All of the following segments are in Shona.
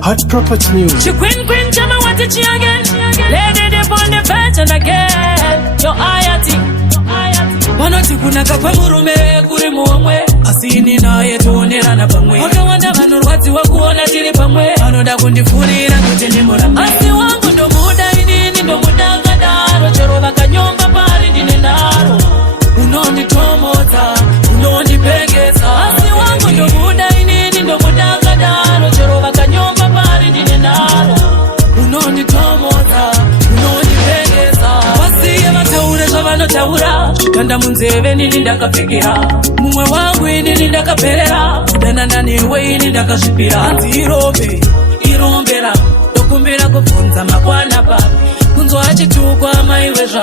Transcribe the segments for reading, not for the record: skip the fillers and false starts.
Hot Property News. She queen, chama what it again. Lady dip on the bench and again. Your ayati. Wanoti kunaka kwa murume kuri muomwe. Asini na yetuonera na pamwe. Waka wanda vanurwazi wakuona tili pamwe. Anoda kundifurira kuti ndimurame. Asi wangu ndo muda inini ndo muda kadaro. Choro vaka nyomba pari ndine naro. Unonditomoza, unondipegeza. Asi wangu ndo muda inini ndo muda kadaro. Choro vaka nyomba pari ndine naro. Unonditomoza, unondipegeza. Wasiye mataure shavano taura. Kanda munzeve nini ndakafikira. Mumwe wangu nini ndakaperera. Kudanana niwe nini ndakashipira. Anzi irombera. Dokumbira kufunza makwana pa. Kunzo achitukwa maiwezha.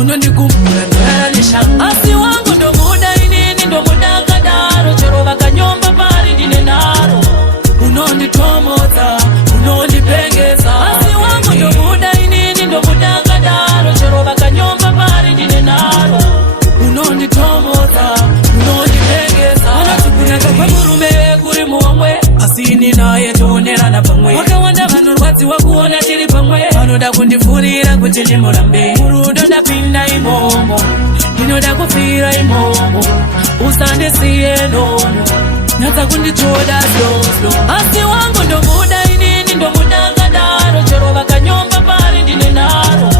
Unondikumbura ndaranisha. Asi wangu ndo muda inini ndo muda kadaro. Chero vakanyomba pari ndine naro. Unonditomoza, unondipengeza. Asi wangu ndo muda inini ndo muda kadaro. Chero vakanyomba pari ndine naro. Unonditomoza, unondipengeza. Wanatukunaka kwa murume kuri muomwe. Asini na yetuonera na pamwe. Waka wanda vanurwazi wakuona tili pamwe. Vanoda kundifurira kuti ndimurambe. Murudo ndapinda imomo. Ndinoda kufira imomo. Usandisiye nono. Nyaza kundichoda slow. Asi wangu ndo muda inini ndo muda kadaro. Chero vakanyomba pari ndine naro.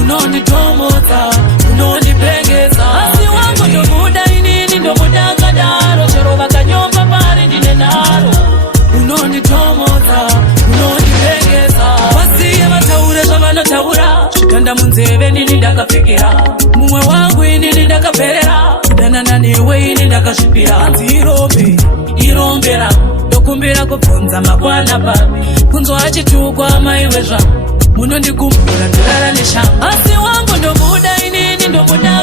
Unonditomoza, unondipengeza. Asi wangu ndo muda inini ndo muda kadaro. Chero vakanyomba pari ndine naro. Unonditomoza, unondipengeza. Wasiye mataure shavano taura. Kanda munzeve nini ndakafikira. Mumwe wangu nini ndakaperera. Kudanana niwe nini ndakashipira. Anzi irombera. Dokumbira kufunza makwana papi. Kunzo achitukwa maiwezha. Munondikumbura ndaranisha. Asi wangu ndo muda inini ndo muda